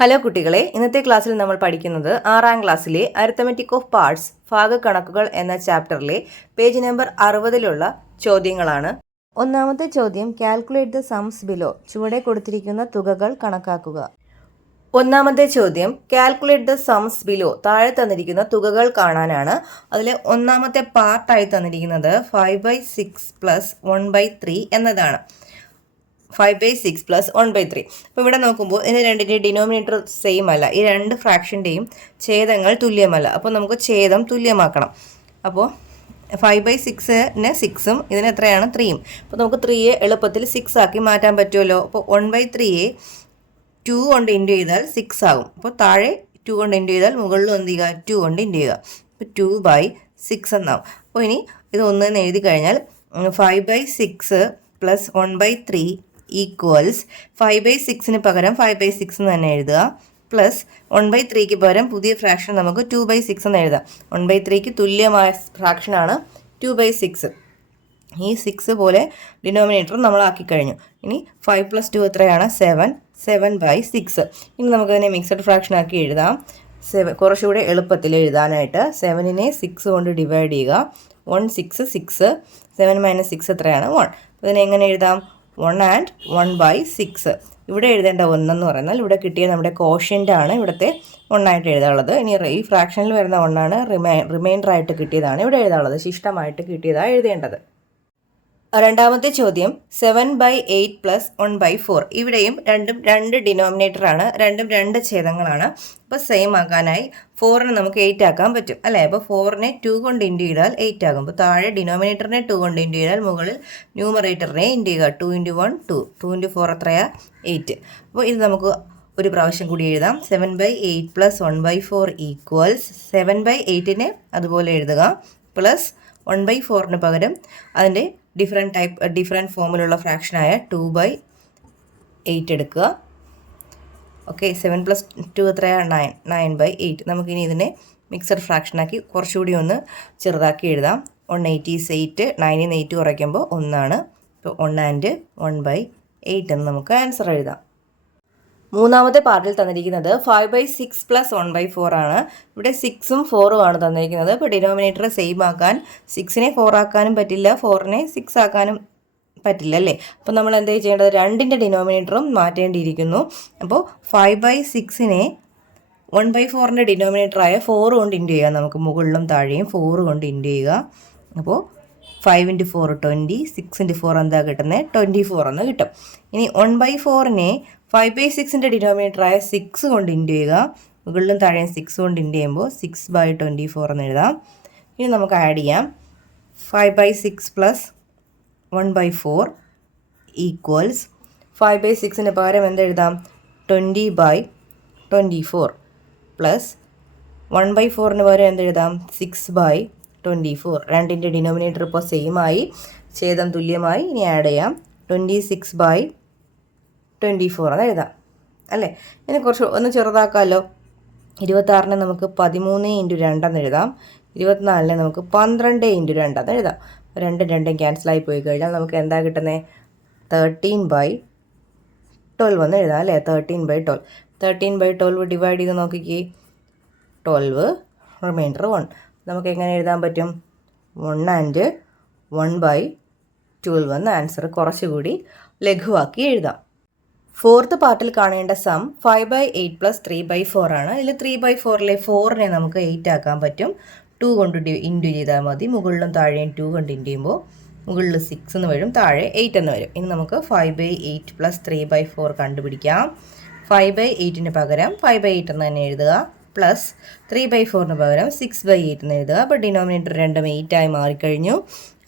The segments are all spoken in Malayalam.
ഹലോ കുട്ടികളെ, ഇന്നത്തെ ക്ലാസ്സിൽ നമ്മൾ പഠിക്കുന്നത് 6ാം ക്ലാസ്സിലെ അരിത്തമെറ്റിക് ഓഫ് പാർട്സ് ഭാഗക്കണക്കുകൾ എന്ന ചാപ്റ്ററിലെ പേജ് നമ്പർ 60-ലുള്ള ചോദ്യങ്ങളാണ്. ഒന്നാമത്തെ ചോദ്യം, കാൽക്കുലേറ്റ് ദ സംസ് ബിലോ. ചുവടെ കൊടുത്തിരിക്കുന്ന തുകകൾ കണക്കാക്കുക. ഒന്നാമത്തെ ചോദ്യം, കാൽക്കുലേറ്റ് ദ സംസ് ബിലോ. താഴെ തന്നിരിക്കുന്ന തുകകൾ കാണാനാണ്. അതിൽ ഒന്നാമത്തെ പാർട്ടായി തന്നിരിക്കുന്നത് 5/6 പ്ലസ് 1/3 എന്നതാണ്. 5/6 പ്ലസ് 1/3. അപ്പോൾ ഇവിടെ നോക്കുമ്പോൾ ഇതിന് രണ്ടിൻ്റെയും ഡിനോമിനേറ്റർ സെയിം അല്ല. ഈ രണ്ട് ഫ്രാക്ഷൻ്റെയും ഛേദങ്ങൾ തുല്യമല്ല. അപ്പോൾ നമുക്ക് ഛേദം തുല്യമാക്കണം. അപ്പോൾ 5/6ന് 6ഉം ഇതിന് എത്രയാണ് 3ഉം. അപ്പോൾ നമുക്ക് 3യെ എളുപ്പത്തിൽ 6 ആക്കി മാറ്റാൻ പറ്റുമല്ലോ. അപ്പോൾ 1/3യെ 2 കൊണ്ട് ഇൻറ്റു ചെയ്താൽ 6 ആകും. അപ്പോൾ താഴെ 2 കൊണ്ട് ഇൻറ്റു ചെയ്താൽ മുകളിൽ എന്ത് ചെയ്യുക, 2 കൊണ്ട് ഇൻറ്റു ചെയ്യുക. അപ്പോൾ 2/6 എന്നാവും. അപ്പോൾ ഇനി ഇത് ഒന്നെന്ന് എഴുതി കഴിഞ്ഞാൽ 5/6 പ്ലസ് 1/3 ഈക്വൽസ് 5/6ന് പകരം 5/6 എന്ന് തന്നെ എഴുതുക, പ്ലസ് 1/3ക്ക് പകരം പുതിയ ഫ്രാക്ഷൻ നമുക്ക് 2/6 എന്ന് എഴുതാം. 1/3ക്ക് തുല്യമായ ഫ്രാക്ഷനാണ് 2/6. ഈ 6 പോലെ ഡിനോമിനേറ്റർ നമ്മളാക്കി കഴിഞ്ഞു. ഇനി 5 + 2 എത്രയാണ്? 7/6. ഇനി നമുക്കതിനെ മിക്സഡ് ഫ്രാക്ഷൻ ആക്കി എഴുതാം. കുറച്ചുകൂടെ എളുപ്പത്തിൽ എഴുതാനായിട്ട് 7നെ 6 കൊണ്ട് ഡിവൈഡ് ചെയ്യുക. 1 6 6, 7 - 6 എത്രയാണ്? 1. അതിനെ എങ്ങനെ എഴുതാം? 1 and 1/6. ഇവിടെ എഴുതേണ്ട 1 എന്ന് പറഞ്ഞാൽ ഇവിടെ കിട്ടിയ നമ്മുടെ കോഷ്യൻ്റ് ആണ് ഇവിടുത്തെ 1 ആയിട്ട് എഴുതാനുള്ളത്. ഇനി ഈ ഫ്രാക്ഷനിൽ വരുന്ന 1 ആണ് റിമൈൻഡർ ആയിട്ട് കിട്ടിയതാണ് ഇവിടെ എഴുതാനുള്ളത്. ശിഷ്ടമായിട്ട് കിട്ടിയതാണ് എഴുതേണ്ടത്. രണ്ടാമത്തെ ചോദ്യം, 7/8 പ്ലസ് 1/4. ഇവിടെയും രണ്ടും 2 ഡിനോമിനേറ്ററാണ്, രണ്ടും 2 ഛേദങ്ങളാണ്. അപ്പോൾ സെയിം ആക്കാനായി 4നെ നമുക്ക് 8 ആക്കാൻ പറ്റും അല്ലേ. അപ്പോൾ 4നെ 2 കൊണ്ട് ഇൻറ്റു ചെയ്താൽ 8 ആകും. അപ്പോൾ താഴെ ഡിനോമിനേറ്ററിനെ 2 കൊണ്ട് ഇൻറ്റു ചെയ്താൽ മുകളിൽ ന്യൂമറേറ്ററിനെ ഇൻറ്റു ചെയ്യുക. 2 × 1 2, 2 × 4 എത്രയാണ്? 8. അപ്പോൾ ഇത് നമുക്ക് ഒരു പ്രാവശ്യം കൂടി എഴുതാം. 7/8 പ്ലസ് 1/4 ഈക്വൽസ് 7/8നെ അതുപോലെ എഴുതുക, പ്ലസ് 1/4ന് പകരം അതിൻ്റെ ഡിഫറെൻറ്റ് ഫോമിലുള്ള ഫ്രാക്ഷനായ 2/8 എടുക്കുക. ഓക്കെ, 7 + 2 എത്രയാണ്? 9. 9/8. നമുക്കിനി ഇതിനെ മിക്സഡ് ഫ്രാക്ഷനാക്കി കുറച്ചുകൂടി ഒന്ന് ചെറുതാക്കി എഴുതാം. 1/8 is 8. 9ൽ 8 കുറയ്ക്കുമ്പോൾ 1 ഇപ്പോൾ 1 and 1/8 എന്ന് നമുക്ക് ആൻസർ എഴുതാം. മൂന്നാമത്തെ പാർട്ടിൽ തന്നിരിക്കുന്നത് 5/6 പ്ലസ് 1/4 ആണ്. ഇവിടെ 6ഉം 4ഉം ആണ് തന്നിരിക്കുന്നത്. ഇപ്പോൾ ഡിനോമിനേറ്റർ സെയിം ആക്കാൻ 6നെ 4 ആക്കാനും പറ്റില്ല, 4നെ 6 ആക്കാനും പറ്റില്ല അല്ലേ. അപ്പോൾ നമ്മൾ എന്താ ചെയ്യേണ്ടത്? രണ്ടിൻ്റെ ഡിനോമിനേറ്ററും മാറ്റേണ്ടിയിരിക്കുന്നു. അപ്പോൾ 5/6നെ 1/4ൻ്റെ ഡിനോമിനേറ്ററായ 4 കൊണ്ട് ഇൻറ്റു ചെയ്യുക. നമുക്ക് മുകളിലും താഴെയും 4 കൊണ്ട് ഇൻറ്റു ചെയ്യുക. അപ്പോൾ 5 × 4 20, 6 × 4 എന്താ കിട്ടുന്നത്? 24 എന്ന് കിട്ടും. ഇനി 1/4നെ 5/6ൻ്റെ ഡിനോമിനേറ്ററായ 6 കൊണ്ട് ഇൻറ്റു ചെയ്യുക. മുകളിലും താഴെയും 6 കൊണ്ട് ഇൻറ്റു ചെയ്യുമ്പോൾ 6/24 എന്ന് എഴുതാം. ഇനി നമുക്ക് ആഡ് ചെയ്യാം. 5/6 പ്ലസ് 1/4 ഈക്വൽസ് 5/6ന് പകരം എന്തെഴുതാം? 20/24 പ്ലസ് 1/4ന് പകരം എന്തെഴുതാം? 6/24. രണ്ടിൻ്റെ ഡിനോമിനേറ്റർ ഇപ്പോൾ സെയിമായി, ഛേദം തുല്യമായി. ഇനി ആഡ് ചെയ്യാം. 26/24 എന്ന് എഴുതാം അല്ലേ. ഇനി കുറച്ച് ഒന്ന് ചെറുതാക്കാമല്ലോ. 26നെ നമുക്ക് 13 × 2 എന്ന് എഴുതാം. 24നെ നമുക്ക് 12 × 2 എന്ന് എഴുതാം. 2 ക്യാൻസലായി പോയി കഴിഞ്ഞാൽ നമുക്ക് എന്താ കിട്ടുന്നത്? 13/12 എന്ന് എഴുതാം അല്ലേ. 13/12. 13/12 ഡിവൈഡ് ചെയ്ത് നോക്കിക്കേ. 12, റിമൈൻഡർ 1. നമുക്ക് എങ്ങനെ എഴുതാൻ പറ്റും? 1 and 1/12 എന്ന് ആൻസർ കുറച്ചുകൂടി ലഘുവാക്കി എഴുതാം. ഫോർത്ത് പാർട്ടിൽ കാണേണ്ട സം 5/8 പ്ലസ് 3/4 ആണ്. ഇതിൽ 3/4ലെ 4നെ നമുക്ക് 8 ആക്കാൻ പറ്റും. 2 കൊണ്ട് ഇൻറ്റു ചെയ്താൽ മതി. മുകളിലും താഴെയും 2 കൊണ്ട് ഇൻറ്റു ചെയ്യുമ്പോൾ മുകളിൽ 6 എന്ന് വരും, താഴെ 8 എന്ന് വരും. ഇനി നമുക്ക് 5/8 പ്ലസ് 3/4 കണ്ടുപിടിക്കാം. 5/8ന് പകരം 5/8 എന്ന് തന്നെ എഴുതുക, പ്ലസ് 3/4ന് പകരം 6/8 എന്ന് എഴുതുക. അപ്പോൾ ഡിനോമിനേറ്റർ രണ്ടും 8 ആയി മാറിക്കഴിഞ്ഞു.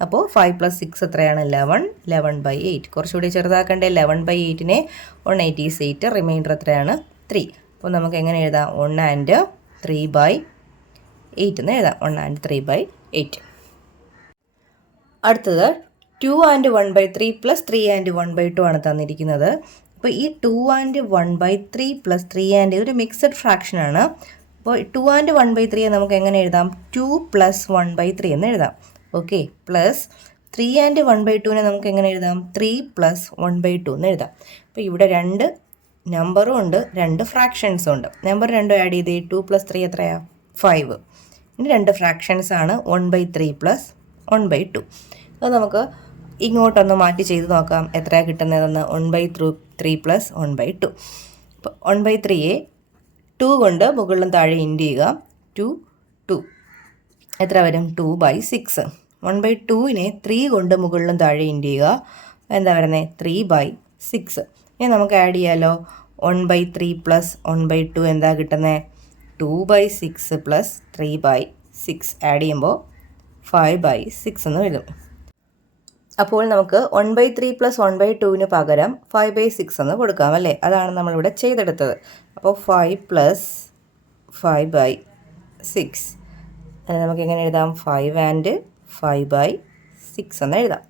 അപ്പോൾ 5 + 6 എത്രയാണ്? 11. 11/8. കുറച്ചുകൂടി ചെറുതാക്കേണ്ടേ. 11/8നെ 180 is 8. റിമൈൻഡർ എത്രയാണ്? 3. അപ്പോൾ നമുക്ക് എങ്ങനെ എഴുതാം? 1 and 3/8 എന്ന് എഴുതാം. 1 and 3/8. അടുത്തത് 2 and 1/3 പ്ലസ് 3 and 1/2 ആണ് തന്നിരിക്കുന്നത്. അപ്പോൾ ഈ 2 and 1/3 പ്ലസ് 3 and ഒരു മിക്സഡ് ഫ്രാക്ഷനാണ്. അപ്പോൾ 2 and 1/3 നമുക്ക് എങ്ങനെ എഴുതാം? 2 + 1/3 എന്ന് എഴുതാം. ഓക്കെ, പ്ലസ് 3 and 1/2നെ നമുക്ക് എങ്ങനെ എഴുതാം? 3 + 1/2 എന്ന് എഴുതാം. അപ്പോൾ ഇവിടെ 2 നമ്പറും ഉണ്ട്, 2 ഫ്രാക്ഷൻസും ഉണ്ട്. നമ്പർ 2 ആഡ് ചെയ്ത് 2 + 3 എത്രയാണ്? 5. ഇനി 2 ഫ്രാക്ഷൻസ് ആണ് 1/3 + 1/2. അത് നമുക്ക് ഇങ്ങോട്ടൊന്ന് മാറ്റി ചെയ്ത് നോക്കാം. എത്രയാണ് കിട്ടുന്നതെന്ന്? 1/3 + 1/2. അപ്പോൾ 1/3യെ 2 കൊണ്ട് മുകളിലും താഴെ ഇൻഡ് ചെയ്യുക. 2 2 എത്ര വരും? 2/6. 1/2നെ 3 കൊണ്ട് മുകളിലും താഴെ ഇൻഡ് ചെയ്യുക. എന്താ വരുന്നത്? 3/6. ഇനി നമുക്ക് ആഡ് ചെയ്യാമല്ലോ. 1/3 + 1/2 എന്താ കിട്ടുന്നത്? 2/6 + 3/6 ആഡ് ചെയ്യുമ്പോൾ 5/6 എന്ന് വരും. അപ്പോൾ നമുക്ക് 1/3 + 1/2ന് പകരം 5/6 എന്ന് കൊടുക്കാം അല്ലേ? അതാണ് നമ്മളിവിടെ ചെയ്തെടുത്തത്. അപ്പോൾ 5 + 5/6 അത് നമുക്ക് എങ്ങനെ എഴുതാം? 5 and 5/6 എന്ന് എഴുതാം.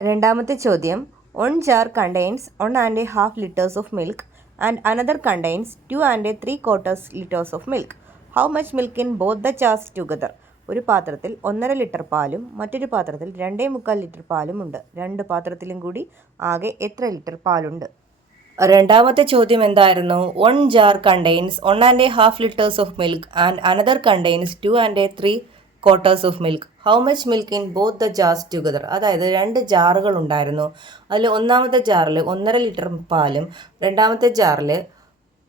രണ്ടാമത്തെ ചോദ്യം, 1 jar contains 1.5 liters of milk and another contains 2 3/4 liters of milk. How much milk in both the jars together? ഒരു പാത്രത്തിൽ 1.5 ലിറ്റർ പാലും മറ്റൊരു പാത്രത്തിൽ 2.25 ലിറ്റർ പാലും ഉണ്ട്. രണ്ട് പാത്രത്തിലും കൂടി ആകെ എത്ര ലിറ്റർ പാലുണ്ട്? രണ്ടാമത്തെ ചോദ്യം എന്തായിരുന്നു? 1 jar contains 1.5 liters of milk and another contains 2 3/4 of milk. How much milk in both the jars together? അതായത് 2 ജാറുകൾ ഉണ്ടായിരുന്നു. അതിൽ ഒന്നാമത്തെ ജാറിൽ 1.5 ലിറ്റർ പാലും രണ്ടാമത്തെ ജാറിൽ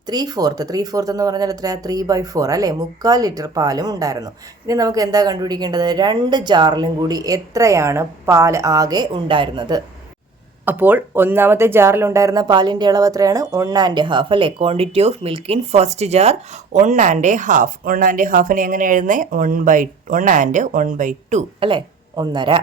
3/4 എന്ന് പറഞ്ഞാൽ എത്രയാണ്? 3/4 അല്ലേ? 3/4 ലിറ്റർ പാലും ഉണ്ടായിരുന്നു. ഇനി നമുക്ക് എന്താ കണ്ടുപിടിക്കേണ്ടത്? 2 ജാറിലും കൂടി എത്രയാണ് പാൽ ആകെ ഉണ്ടായിരുന്നത്? അപ്പോൾ ഒന്നാമത്തെ ജാറിൽ ഉണ്ടായിരുന്ന പാലിൻ്റെ അളവ് എത്രയാണ്? 1.5 അല്ലേ? Quantity of milk in first jar 1.5. 1.5നെ എങ്ങനെ എഴുതുന്നത്? 1 and 1/2 അല്ലേ? 1.5.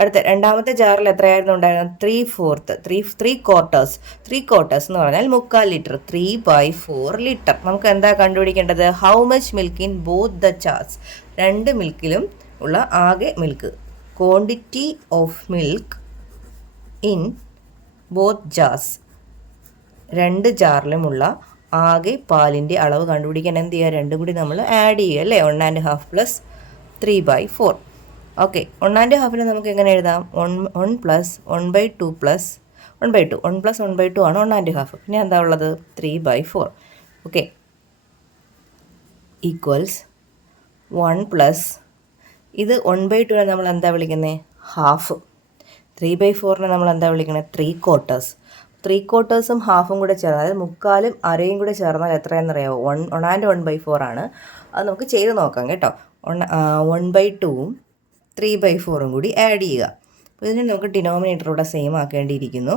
അടുത്ത രണ്ടാമത്തെ ജാറിൽ എത്രയായിരുന്നു ഉണ്ടായിരുന്നത്? 3/4 എന്ന് പറഞ്ഞാൽ 3/4 ലിറ്റർ. 3/4 ലിറ്റർ. നമുക്ക് എന്താ കണ്ടുപിടിക്കേണ്ടത്? How much milk in both the jars? 2 മിൽക്കിലും ഉള്ള ആകെ milk. Quantity of milk in both jars. 2 ജാറിലുമുള്ള ആകെ പാലിൻ്റെ അളവ് കണ്ടുപിടിക്കാൻ എന്ത് ചെയ്യുക? രണ്ടും കൂടി നമ്മൾ ആഡ് ചെയ്യുക അല്ലേ? 1.5 + 3/4. ഓക്കെ, 1.5നെ നമുക്ക് എങ്ങനെ എഴുതാം? 1 + 1/2 + 1/2. 1 + 1/2 ആണ് 1.5. പിന്നെ എന്താ ഉള്ളത്? 3/4. ഓക്കെ, ഈക്വൽസ് 1 + ഇത് 1/2നെ നമ്മൾ എന്താ വിളിക്കുന്നത്? ഹാഫ്. 3/4നെ നമ്മൾ എന്താ വിളിക്കുന്നത്? 3/4. 3/4ഉം ഹാഫും കൂടെ ചേർന്ന്, അതായത് 3/4ഉം അരയും കൂടെ ചേർന്നാൽ എത്രയെന്നറിയാമോ? 1 and 1/4 ആണ്. അത് നമുക്ക് ചെയ്ത് നോക്കാം കേട്ടോ. 1/2ഉം 3/4ഉം കൂടി ആഡ് ചെയ്യുക. അപ്പോൾ ഇതിന് നമുക്ക് ഡിനോമിനേറ്ററൂടെ സെയിം ആക്കേണ്ടിയിരിക്കുന്നു.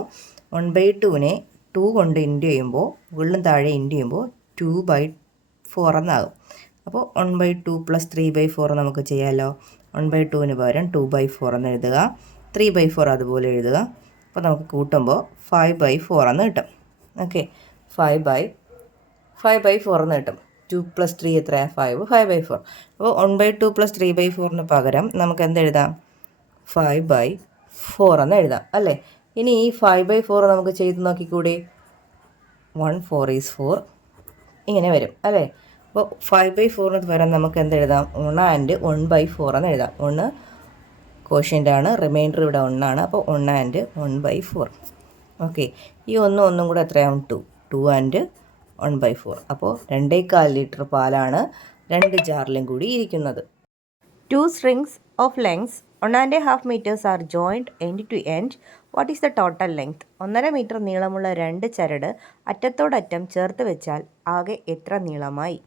1/2നെ 2 കൊണ്ട് ഇൻറ്റു ചെയ്യുമ്പോൾ മുകളിലും താഴെ ഇൻറ്റു ചെയ്യുമ്പോൾ 2/4 എന്നാകും. അപ്പോൾ 1/2 + 3/4 നമുക്ക് ചെയ്യാമല്ലോ. 1/2ന് പകരം 2/4 എന്ന് എഴുതുക. 3/4 അതുപോലെ എഴുതുക. അപ്പോൾ നമുക്ക് കൂട്ടുമ്പോൾ 5/4 എന്ന് കിട്ടും. ഓക്കെ, 5/4 എന്ന് കിട്ടും. 2 + 3 എത്രയാണ്? 5/4. അപ്പോൾ 1/2 + 3/4ന് പകരം നമുക്ക് എന്തെഴുതാം? 5/4 എന്ന് എഴുതാം അല്ലേ? ഇനി ഈ 5/4 നമുക്ക് ചെയ്ത് നോക്കിക്കൂടി. 1 4 is 4 ഇങ്ങനെ വരും അല്ലേ? അപ്പോൾ 5/4ന് പകരം നമുക്ക് എന്തെഴുതാം? 1 and 1/4 എന്ന് എഴുതാം. 1 കോഷ്യൻ്റ് ആണ്, റിമൈൻഡർ ഇവിടെ 1 ആണ്. അപ്പോൾ 1 and 1/4. ഓക്കെ, ഈ ഒന്നും കൂടെ എത്രയാവും? 2 and 1/4. അപ്പോൾ 2.25 ലിറ്റർ പാലാണ് 2 ജാറിലും കൂടി ഇരിക്കുന്നത്. 2 strings of lengths 1.5 meters are joined end to end. What is the total length? 1.5 metre നീളമുള്ള 2 ചരട് അറ്റത്തോടറ്റം ചേർത്ത് വെച്ചാൽ ആകെ എത്ര നീളമായി?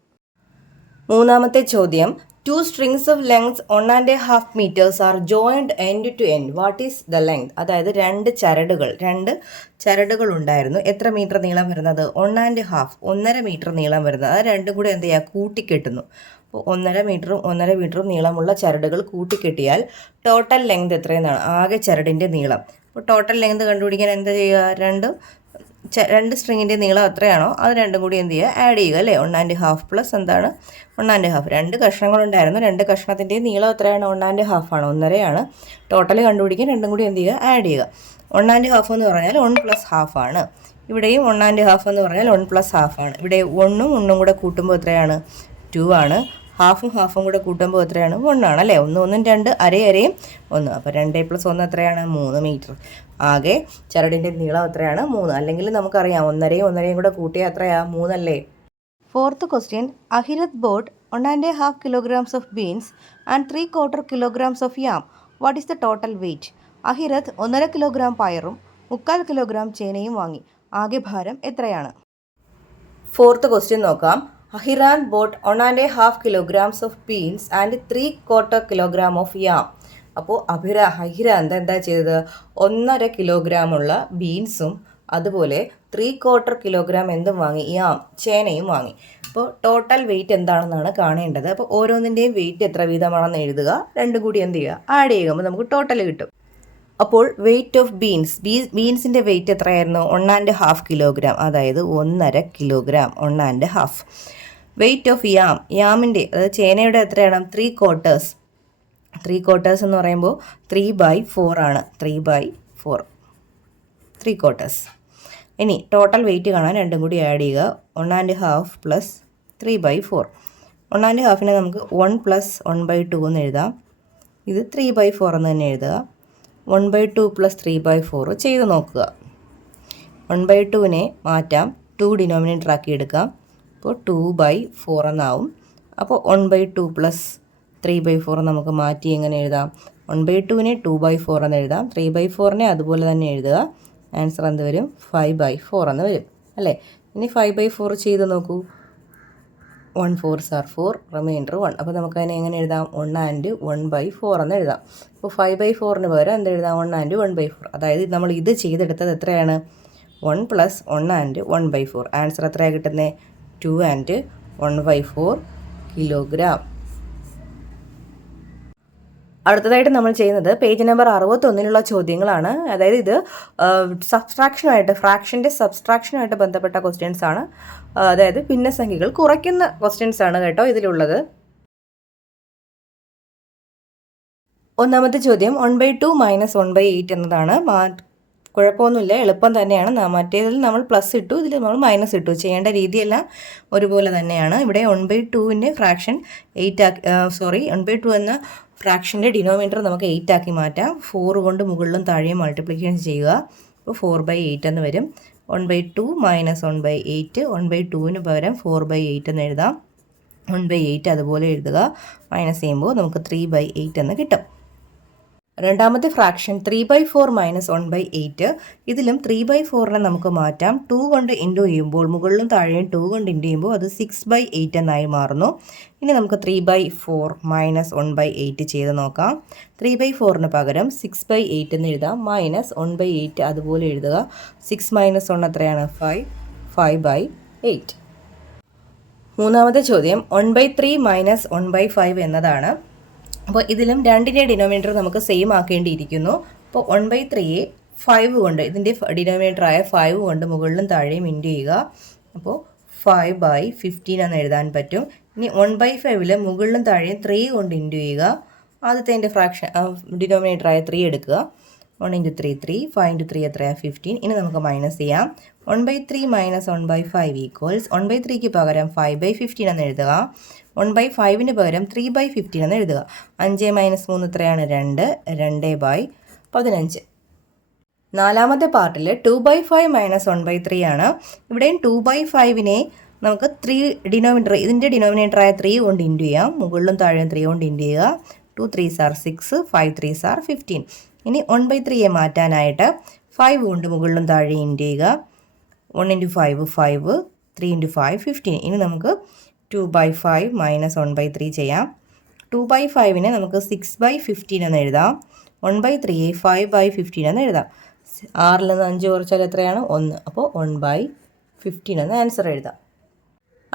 മൂന്നാമത്തെ ചോദ്യം, 2 strings of lengths 1.5 meters are joined end to end. What is the length? അതായത് 2 ചരടുകൾ ഉണ്ടായിരുന്നു. എത്ര മീറ്റർ നീളം വരുന്നത്? 1.5 മീറ്റർ നീളം വരുന്നത്. അത് രണ്ടും കൂടെ എന്ത് ചെയ്യുക? കൂട്ടിക്കെട്ടുന്നു. അപ്പോൾ 1.5 മീറ്ററും നീളമുള്ള ചരടുകൾ കൂട്ടിക്കെട്ടിയാൽ ടോട്ടൽ ലെങ്ത് എത്രയെന്നാണ്? ആകെ ചരടിൻ്റെ നീളം. അപ്പോൾ ടോട്ടൽ ലെങ്ത് കണ്ടുപിടിക്കാൻ എന്താ ചെയ്യുക? 2 സ്ട്രിങ്ങിൻ്റെ നീളം എത്രയാണോ അത് രണ്ടും കൂടി എന്ത് ചെയ്യുക? ആഡ് ചെയ്യുക അല്ലേ? 1.5 പ്ലസ് എന്താണ്? 1.5. 2 കഷ്ണങ്ങളുണ്ടായിരുന്നു. 2 കഷ്ണത്തിൻ്റെ നീളം എത്രയാണ്? 1.5 ആണ്. 1.5 ടോട്ടൽ കണ്ടുപിടിക്കാൻ രണ്ടും കൂടി എന്ത് ചെയ്യുക? ആഡ് ചെയ്യുക. 1.5 എന്ന് പറഞ്ഞാൽ 1 + ½ ആണ്. ഇവിടെയും 1.5 എന്ന് പറഞ്ഞാൽ 1 + ½ ആണ്. ഇവിടെ 1ഉം 1ഉം കൂടെ കൂട്ടുമ്പോൾ എത്രയാണ്? 2 ആണ്. ഹാഫും കൂടെ കൂട്ടുമ്പോൾ എത്രയാണ് 1 ആണ് അല്ലേ. 1 1 2 അരയും 1. അപ്പോൾ 2 + 1 എത്രയാണ് 3 മീറ്റർ. ആകെ ചരടിൻ്റെ നീളം എത്രയാണ് 3. അല്ലെങ്കിൽ നമുക്കറിയാം 1.5 കൂടെ കൂട്ടിയാൽ എത്രയാ 3 അല്ലേ. Fourth question, Ahirath bought 1.5 kilograms of beans and 3/4 kilograms of yam. What is the total weight? Ahirath 1.5 kilogram പയറും 3/4 കിലോഗ്രാം ചേനയും വാങ്ങി. ആകെ ഭാരം എത്രയാണ്? ഫോർത്ത് ക്വസ്റ്റ്യൻ നോക്കാം. അഹിറാത്ത് boat 1.5 kilograms of beans and 3/4 kilogram of yam. അപ്പോൾ അഹിറാന്ത് എന്താ ചെയ്തത് 1.5 കിലോഗ്രാമുള്ള ബീൻസും അതുപോലെ 3/4 കിലോഗ്രാം എന്തും വാങ്ങി, ചേനയും വാങ്ങി. അപ്പോൾ ടോട്ടൽ വെയിറ്റ് എന്താണെന്നാണ് കാണേണ്ടത്. അപ്പോൾ ഓരോന്നിൻ്റെയും വെയിറ്റ് എത്ര വീതമാണെന്ന് എഴുതുക, രണ്ടും കൂടി എന്ത് ചെയ്യുക ആഡ് ചെയ്യുമ്പോൾ നമുക്ക് ടോട്ടൽ കിട്ടും. അപ്പോൾ വെയിറ്റ് ഓഫ് ബീൻസിൻ്റെ വെയിറ്റ് എത്രയായിരുന്നു 1.5 കിലോഗ്രാം, അതായത് 1.5 കിലോഗ്രാം 1.5. വെയിറ്റ് ഓഫ് യാമിൻ്റെ അതായത് ചേനയുടെ എത്രയാണ് 3/4. 3/4 എന്ന് പറയുമ്പോൾ 3/4 ആണ്. 3/4. ഇനി ടോട്ടൽ വെയിറ്റ് കാണാൻ രണ്ടും കൂടി ആഡ് ചെയ്യുക. 1.5 + 3/4. 1.5നെ നമുക്ക് 1 + 1/2 എന്ന് എഴുതാം. ഇത് 3/4 എന്ന് തന്നെ എഴുതുക. 1/2 + 3/4 ചെയ്ത് നോക്കുക. 1/2നെ മാറ്റാം, 2 ഡിനോമിനേറ്റർ ആക്കി എടുക്കാം. അപ്പോൾ 2/4 എന്നാവും. അപ്പോൾ 1/2 + 3/4 നമുക്ക് മാറ്റി എങ്ങനെ എഴുതാം? 1/2നെ 2/4 എന്ന് എഴുതാം. 3/4നെ അതുപോലെ തന്നെ എഴുതുക. ആൻസർ എന്ത് വരും? 5/4 എന്ന് വരും അല്ലേ. ഇനി 5/4 ചെയ്ത് നോക്കൂ. 1 4s are 4, റിമൈൻഡർ 1. അപ്പോൾ നമുക്കതിനെ എങ്ങനെ എഴുതാം? 1 and 1/4 എന്ന് എഴുതാം. അപ്പോൾ 5/4ന് പകരം എന്ത് എഴുതാം? 1 and 1/4. അതായത് നമ്മൾ ഇത് ചെയ്തെടുത്തത് എത്രയാണ്? 1 + 1 and 1/4. ആൻസർ എത്രയാണ് കിട്ടുന്നത്? 2 and 1/4 കിലോഗ്രാം. അടുത്തതായിട്ട് നമ്മൾ ചെയ്യുന്നത് പേജ് നമ്പർ 61 ചോദ്യങ്ങളാണ്. അതായത് ഇത് ഫ്രാക്ഷൻ്റെ സബ്സ്ട്രാക്ഷനുമായിട്ട് ബന്ധപ്പെട്ട ക്വസ്റ്റ്യൻസ് ആണ്. അതായത് ഭിന്നസംഖ്യകൾ കുറയ്ക്കുന്ന ക്വസ്റ്റ്യൻസ് ആണ് കേട്ടോ ഇതിലുള്ളത്. ഒന്നാമത്തെ ചോദ്യം 1/2 - 1/8 എന്നതാണ്. കുഴപ്പമൊന്നുമില്ല, എളുപ്പം തന്നെയാണ്. മറ്റേതിൽ നമ്മൾ പ്ലസ് ഇട്ടു, ഇതിൽ നമ്മൾ മൈനസ് ഇട്ടു. ചെയ്യേണ്ട രീതിയെല്ലാം ഒരുപോലെ തന്നെയാണ്. ഇവിടെ 1/2ൻ്റെ ഫ്രാക്ഷൻ 1/2 എന്ന ഫ്രാക്ഷൻ്റെ ഡിനോമിനേറ്റർ നമുക്ക് 8 ആക്കി മാറ്റാം. 4 കൊണ്ട് മുകളിലും താഴെയും മൾട്ടിപ്ലിക്കേഷൻ ചെയ്യുക. അപ്പോൾ 4/8 എന്ന് വരും. 1/2 - 1/8. 1/2ന് പകരം 4/8 എന്ന് എഴുതാം. 1/8 അതുപോലെ എഴുതുക. മൈനസ് ചെയ്യുമ്പോൾ നമുക്ക് 3/8 എന്ന് കിട്ടും. രണ്ടാമത്തെ ഫ്രാക്ഷൻ 3/4 - 1/8. ഇതിലും 3/4നെ നമുക്ക് മാറ്റാം. 2 കൊണ്ട് ഇൻറ്റു ചെയ്യുമ്പോൾ മുകളിലും താഴെയും 2 കൊണ്ട് ഇൻറ്റു ചെയ്യുമ്പോൾ അത് 6/8 എന്നായി മാറുന്നു. ഇനി നമുക്ക് 3/4 - 1/8 ചെയ്ത് നോക്കാം. 3/4ന് പകരം 6/8 എന്ന് എഴുതാം. മൈനസ് 1/8 അതുപോലെ എഴുതുക. 6 - 1 എത്രയാണ്? 5. 5/8. മൂന്നാമത്തെ ചോദ്യം 1/3 - 1/5 എന്നതാണ്. അപ്പോൾ ഇതിലും രണ്ടിൻ്റെ ഡിനോമിനേറ്റർ നമുക്ക് സെയിം ആക്കേണ്ടിയിരിക്കുന്നു. അപ്പോൾ 1/3യെ 5 കൊണ്ട്, ഇതിൻ്റെ ഡിനോമിനേറ്ററായ 5 കൊണ്ട് മുകളിലും താഴെയും ഇൻറ്റു ചെയ്യുക. അപ്പോൾ 5/15 എന്ന് എഴുതാൻ പറ്റും. ഇനി 1/5ൽ മുകളിലും താഴെയും 3 കൊണ്ട് ഇൻറ്റു ചെയ്യുക. ആദ്യത്തെ എൻ്റെ ഫ്രാക്ഷൻ ഡിനോമിനേറ്ററായ 3 എടുക്കുക. 1 × 3 3, 5 × 3 എത്രയാണ്? 15. ഇനി നമുക്ക് മൈനസ് ചെയ്യാം. 1/3 - 1/5 = 1/3ക്ക് പകരം 5/15 എന്ന് എഴുതുക. 1/5ന് പകരം 3/15 എന്ന് എഴുതുക. 5 - 3 എത്രയാണ്? 2. 2/15. നാലാമത്തെ പാർട്ടിൽ 2/5 - 1/3 ആണ്. ഇവിടെയും 2/5നെ നമുക്ക് ഇതിൻ്റെ ഡിനോമിനേറ്ററായ 3 കൊണ്ട് ഇൻറ്റു ചെയ്യാം. മുകളിലും താഴെയും 3 കൊണ്ട് ഇൻറ്റു ചെയ്യുക. 2 3s are 6, 5 3s are 15. ഇനി 1/3യെ മാറ്റാനായിട്ട് 5 കൊണ്ട് മുകളിലും താഴെയും ഇൻറ്റു ചെയ്യുക. 1 × 5 5, 3 × 5 15. ഇനി നമുക്ക് 2/5 - 1/3 ചെയ്യാം. 2/5നെ നമുക്ക് 6/15 എന്ന് എഴുതാം. 1/3യെ 5/15 എന്ന് എഴുതാം. 6ൽ നിന്ന് 5 കുറച്ചാൽ എത്രയാണ്? 1. അപ്പോൾ 1/15 എന്ന് ആൻസർ എഴുതാം.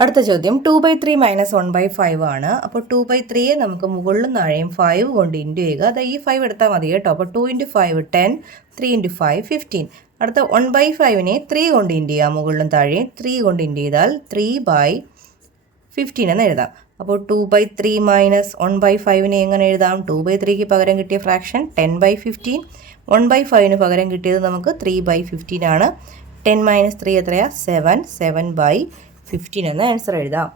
അടുത്ത ചോദ്യം 2/3 - 1/5 ആണ്. അപ്പോൾ 2/3യെ നമുക്ക് മുകളിലും താഴെയും 5 കൊണ്ട് ഇൻറ്റു ചെയ്യുക. അത് ഈ 5 എടുത്താൽ മതി കേട്ടോ. അപ്പോൾ 2 × 5 10, 3 × 5 15. അടുത്ത 1/5നെ 3 കൊണ്ട് ഇൻറ്റു ചെയ്യുക. മുകളിലും താഴെയും 3 കൊണ്ട് ഇൻറ്റു ചെയ്താൽ 3/15 എന്ന് എഴുതാം. അപ്പോൾ 2/3 - 1/5നെ എങ്ങനെ എഴുതാം? 2/3ക്ക് പകരം കിട്ടിയ ഫ്രാക്ഷൻ 10/15. 1/5ന് പകരം കിട്ടിയത് നമുക്ക് 3/15 ആണ്. 10 - 3 എത്രയാണ്? 7. 7/15 എന്ന് ആൻസർ എഴുതാം.